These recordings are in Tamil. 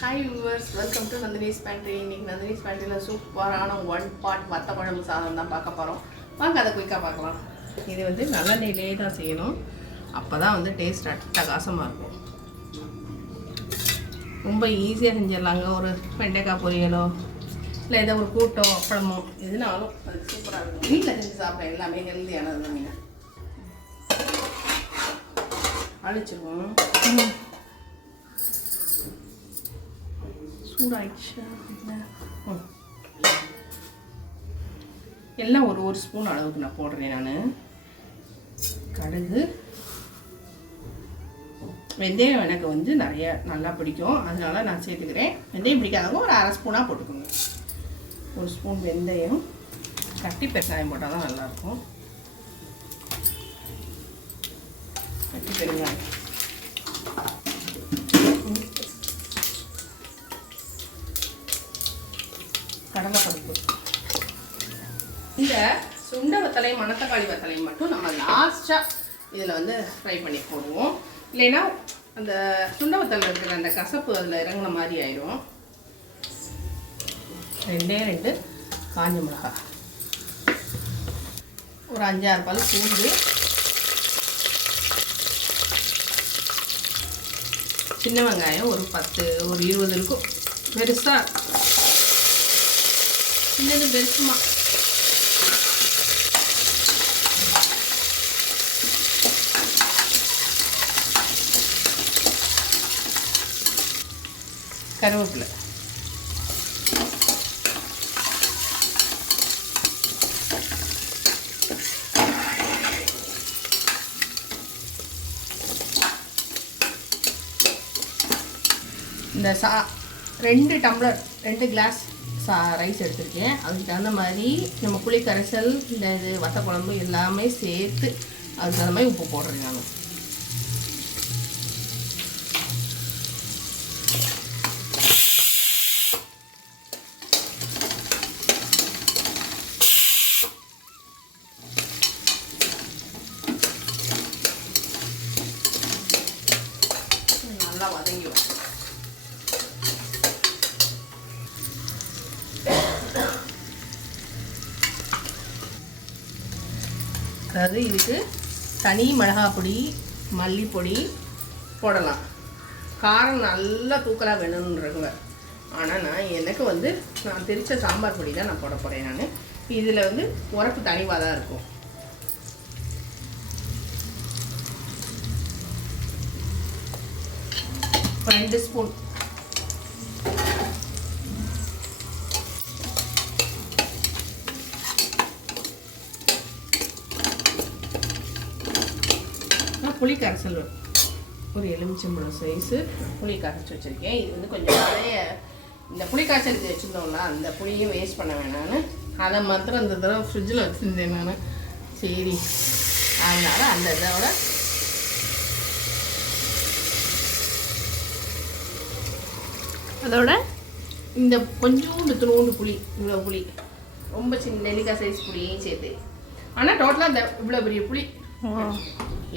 Hi viewers, welcome to Nandini's pantry. இன்றைக்கி நந்தினிஸ் பேண்ட்ரியில் சூப்பரான 1 pot வத்த குழம்பு சாதம் தான் பார்க்க போகிறோம். வாங்க அதை குயிக்காக பார்க்கலாம். இது வந்து நல்லெண்ணெயிலே தான் செய்யணும். அப்போ தான் வந்து டேஸ்ட் அட்டகாசமாக இருக்கும். ரொம்ப ஈஸியாக செஞ்சிடலாங்க. ஒரு வெண்டைக்காய் பொரியலோ இல்லை ஏதோ ஒரு கூட்டோ அப்பளமோ எதுனாலும் அது சூப்பராக இருக்கும். வீட்டில் செஞ்சு சாப்பிட்ற எல்லாமே ஹெல்த்தியானது தான். நீங்கள் அழிச்சிருவோம். சூடாயிடுச்சு. எல்லாம் ஒரு ஸ்பூன் அளவுக்கு நான் போடுறேன். நான் கடுகு, வெந்தயம் எனக்கு வந்து நிறைய நல்லா பிடிக்கும், அதனால நான் சேர்த்துக்கிறேன். வெந்தயம் பிடிக்காதவங்க ஒரு அரை ஸ்பூனாக போட்டுக்கோங்க. 1 ஸ்பூன் வெந்தயம், கட்டி பெருங்காயம் போட்டால் தான் நல்லாயிருக்கும். கட்டி பெருங்காயம், கடலைப்பருப்பு. இந்த சுண்டை வத்தலையும் மணத்தக்காளி வத்தலையும் மட்டும் நம்ம லாஸ்ட்டாக இதில் வந்து ஃப்ரை பண்ணி போடுவோம். இல்லைன்னா அந்த சுண்டை வத்தலில் இருக்கிற அந்த கசப்பு அதில் இறங்குன மாதிரி ஆயிடும். 2 காஞ்ச மிளகா, ஒரு 5-6 பல் பூண்டு, சின்ன வெங்காயம் ஒரு 20 இருக்கும். பெருசாக சின்னது பெருசுமா. கருவேப்பிலை, இந்த 2 டம்ளர் 2 கிளாஸ் ரைஸ் எடுத்துருக்கேன். அதுக்கு தகுந்த மாதிரி நம்ம புளி கரைசல், இந்த இது வத்த குழம்பு எல்லாமே சேர்த்து அதுக்கு தகுந்த மாதிரி உப்பு போடுறேன் நான். நல்லா வதங்கிடும். அதாவது இதுக்கு தனி மிளகாய் பொடி, மல்லிப்பொடி போடலாம். காரம் நல்லா தூக்கலாக வேணுன்றவங்க. ஆனால் எனக்கு வந்து நான் திரிச்ச சாம்பார் பொடி தான் நான் போட போகிறேன். நான் இதில் வந்து உரப்பு தனிவாக தான் இருக்கும். இப்போ 2 ஸ்பூன் புளி கரைசல், ஒரு எலுமிச்சம்பழம் சைஸு புளி கரைச்சி வச்சுருக்கேன். இது வந்து கொஞ்சம் நிறைய இந்த புளி காய்ச்சல் வச்சுருந்தோம்ல, அந்த புளியும் வேஸ்ட் பண்ண வேணான்னு அதை மாத்திரம் இந்த தடவை ஃப்ரிட்ஜில் வச்சுருந்தேன் நான். சரி, அதனால் அந்த இதோட அதோட இந்த கொஞ்சோண்டு துணூண்டு புளி, இவ்வளோ புளி, ரொம்ப சின்ன நெல்லிக்காய் சைஸ் புளியையும் சேர்த்து. ஆனால் டோட்டலாக இந்த இவ்வளோ பெரிய புளி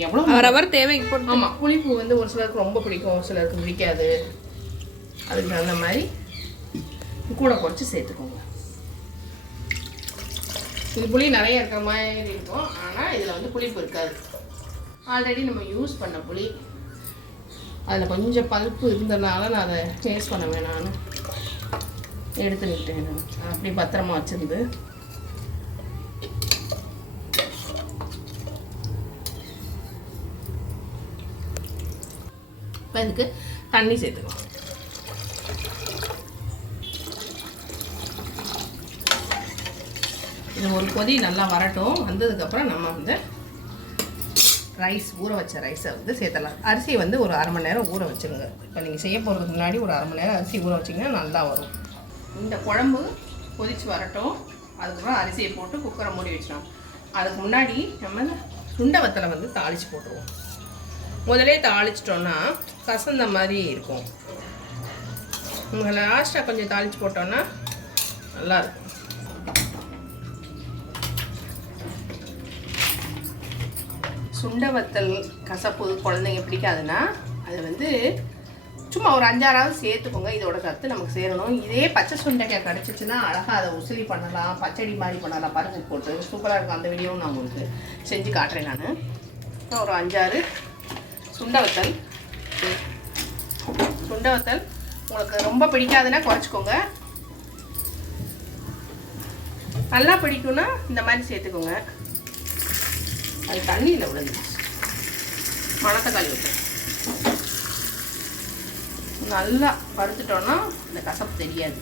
எவ்வளோ அவரவர் தேவைக்கு போட்டு. ஆமாம், புளிப்பு வந்து ஒரு சிலருக்கு ரொம்ப பிடிக்கும், ஒரு சிலருக்கு பிடிக்காது. அதுக்கு தகுந்த மாதிரி கூட குறைச்சி சேர்த்துக்கோங்க. இது புளி நிறைய இருக்கிற மாதிரி இருக்கும், ஆனால் இதில் வந்து புளிப்பு இருக்காது. ஆல்ரெடி நம்ம யூஸ் பண்ண புளி, அதில் கொஞ்சம் பல்ப்பு இருந்ததுனால நான் அதை டேஸ்ட் பண்ண வேணான்னு எடுத்துக்கிட்டேன். நான் அப்படி பத்திரமா வச்சுருந்து இப்போ இதுக்கு தண்ணி சேர்த்துக்கலாம். இது ஒரு கொதி நல்லா வரட்டும். வந்ததுக்கப்புறம் நம்ம வந்து ரைஸ், ஊற வச்ச ரைஸை வந்து சேர்த்தலாம். அரிசி வந்து ஒரு 1/2 மணி நேரம் ஊற வச்சுருங்க. இப்போ நீங்கள் செய்ய போகிறதுக்கு முன்னாடி ஒரு 1/2 மணி நேரம் அரிசி ஊற வச்சிங்கன்னா நல்லா வரும். இந்த குழம்பு கொதித்து வரட்டும். அதுக்கப்புறம் அரிசியை போட்டு குக்கரை மூடி வச்சிடும். அதுக்கு முன்னாடி நம்ம சுண்டை வத்தலை வந்து தாளித்து போட்டுருவோம். முதலே தாளிச்சிட்டோன்னா கசந்த மாதிரி இருக்கும். நம்ம லாஸ்ட்டாக கொஞ்சம் தாளித்து போட்டோன்னா நல்லாயிருக்கும். சுண்டை வத்தல் கசப்பு குழந்தைங்க பிடிக்காதுன்னா அது வந்து சும்மா ஒரு 5-6 சேர்த்துக்கோங்க. இதோட சத்து நமக்கு சேரணும். இதே பச்சை சுண்டைக்காய் கிடச்சிச்சின்னா அழகாக அதை உசிலி பண்ணலாம், பச்சடி மாதிரி பண்ணலாம், பருப்பு போட்டு சூப்பராக இருக்கும். அந்த வீடியோவும் நான் உங்களுக்கு செஞ்சு காட்டுறேன். நான் ஒரு 5-6 சுண்டை வத்தல். உங்களுக்கு ரொம்ப பிடிக்காதுன்னா குறைச்சிக்கோங்க. நல்லா பிடிக்கும்னா இந்த மாதிரி சேர்த்துக்கோங்க. அது தண்ணியில் விழுந்துச்சு. மணத்தக்காளி விட்டு நல்லா பருத்துட்டோன்னா இந்த கசப்பு தெரியாது.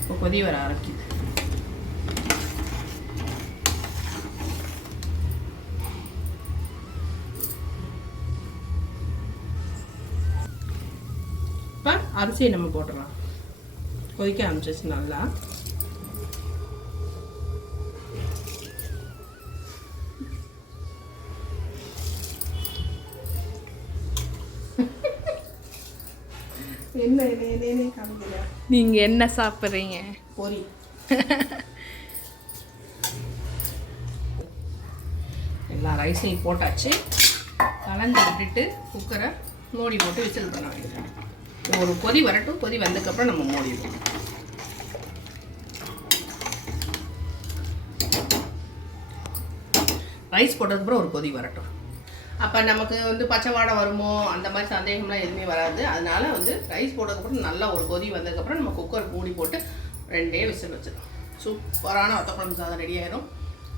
இப்போ கொதி வர ஆரம்பிக்குது. அரிசியை நம்ம போட்டுடலாம். கொதிக்க ஆரம்பிச்சிச்சு நல்லா. என்ன காமிக்கல? நீங்க என்ன சாப்பிட்றீங்க? பொரி. எல்லா ரைஸையும் போட்டாச்சு. கலந்து விட்டுட்டு குக்கரை மூடி போட்டு விசில் பண்ண வேண்டியது. ஒரு கொதி வரட்டும். கொதி வந்ததுக்கப்புறம் நம்ம மூடிடுவோம். ரைஸ் போட்டதுக்கப்புறம் ஒரு கொதி வரட்டும். அப்போ நமக்கு வந்து பச்சை வாடை வருமோ அந்த மாதிரி சந்தேகம்லாம் எதுவுமே வராது. அதனால வந்து ரைஸ் போட்டதுக்கப்புறம் நல்லா ஒரு கொதி வந்ததுக்கப்புறம் நம்ம குக்கர் மூடி போட்டு 2 விசில் வச்சிடலாம். சூப்பரான வத்தக்குழம்பு சாதம் ரெடி ஆயிடும்.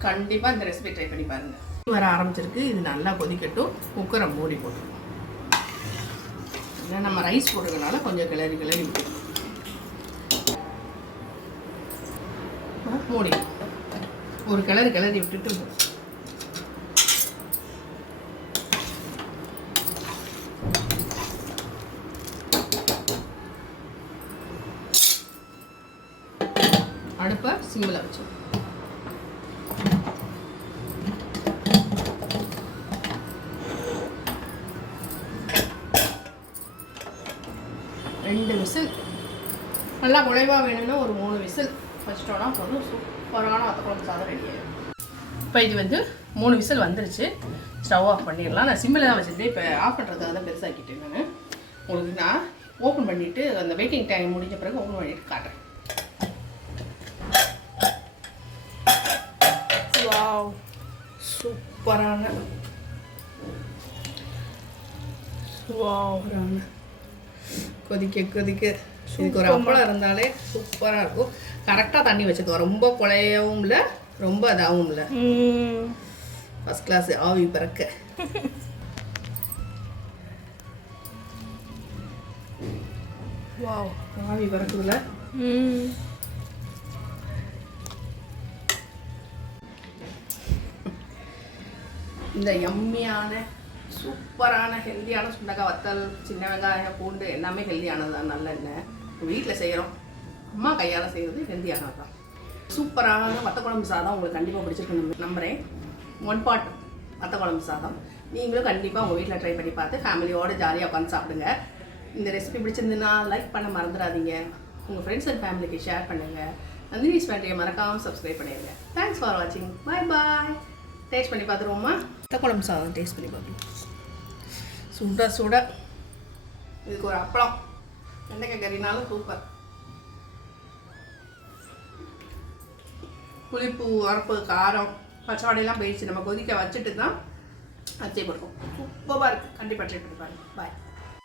கண்டிப்பாக இந்த ரெசிபி ட்ரை பண்ணி பாருங்கள். வர ஆரம்பிச்சிருக்கு. இது நல்லா கொதிக்கட்டும். குக்கரை மூடி போட்டுருவோம். நம்ம ரைஸ் போடுறதுனால கொஞ்சம் கிளறி விட்டு மூடி ஒரு கிளறி விட்டுட்டு அடுப்பை சிம்மில் வச்சு ரெண்டு விசில் நல்லா குழைவாக வேணும்னா ஒரு 3 விசில் வச்சிட்டோன்னா போதும். சூப்பரான வத்தக்குழம்பு சாதம் ரெடி ஆகிடும். இப்போ இது வந்து 3 விசில் வந்துருச்சு. ஸ்டவ் ஆஃப் பண்ணிடலாம். நான் சிம்மில் தான் வச்சுருந்தேன். இப்போ ஆஃப் பண்ணுறதுக்காக தான் பெருசாக்கிட்டேன். நான் உங்களுக்கு நான் ஓப்பன் பண்ணிவிட்டு அந்த வெயிட்டிங் டைம் முடிஞ்ச பிறகு ஓப்பன் பண்ணிவிட்டு காட்டுறேன். வாவ், சூப்பரான கொதிக்க இதுக்கு ஒரு அப்பளம் இருந்தாலே சூப்பராக இருக்கும். கரெக்டாக தண்ணி வச்சுக்கோ. ரொம்ப குழையவும் இல்லை, ரொம்ப அதாகவும் இல்லை. ஃபர்ஸ்ட் கிளாஸ் ஆவி பறக்க. வாவ், ஆவி பறக்குதுல. இந்த யம்மியான சூப்பரான ஹெல்த்தியான சுண்டக்காய் வத்தல், சின்ன வெங்காயம், பூண்டு எல்லாமே ஹெல்த்தியானது தான். நல்லெண்ணெய் வீட்டில் செய்கிறோம். அம்மா கையால் செய்கிறது ஹெல்த்தியானது தான். சூப்பரான வத்தக்குழம்பு சாதம் உங்களுக்கு கண்டிப்பாக பிடிச்சிருக்கணும் நம்புகிறேன். 1 part வத்தக்குழம்பு சாதம் நீங்களும் கண்டிப்பாக உங்கள் வீட்டில் ட்ரை பண்ணி பார்த்து ஃபேமிலியோடு ஜாலியாக உட்காந்து சாப்பிடுங்க. இந்த ரெசிபி பிடிச்சிருந்துன்னா லைக் பண்ண மறந்துடாதீங்க. உங்கள் ஃப்ரெண்ட்ஸ் அண்ட் ஃபேமிலிக்கு ஷேர் பண்ணுங்கள். நந்தினிஸ் ஃபேமிலியை மறக்காமல் சப்ஸ்கிரைப் பண்ணிடுங்க. தேங்க்ஸ் ஃபார் வாட்சிங். பாய் பாய். டேஸ்ட் பண்ணி பார்த்துருவோம்மா. வத்தக்குழம்பு சாதம் டேஸ்ட் பண்ணி பார்க்கலாம். சுட இதுக்கு ஒரு அப்பளம், வெண்டைக்காய் கறினாலும் சூப்பர். புளிப்பு, உரப்பு, காரம், பச்சைவாடையெல்லாம் போயிடுச்சு. நம்ம கொதிக்க வச்சுட்டு தான் அச்சை போடுவோம். சூப்பராக இருக்குது. கண்டிப்பாக ட்ரை பண்ணி பாருங்கள். பாய்.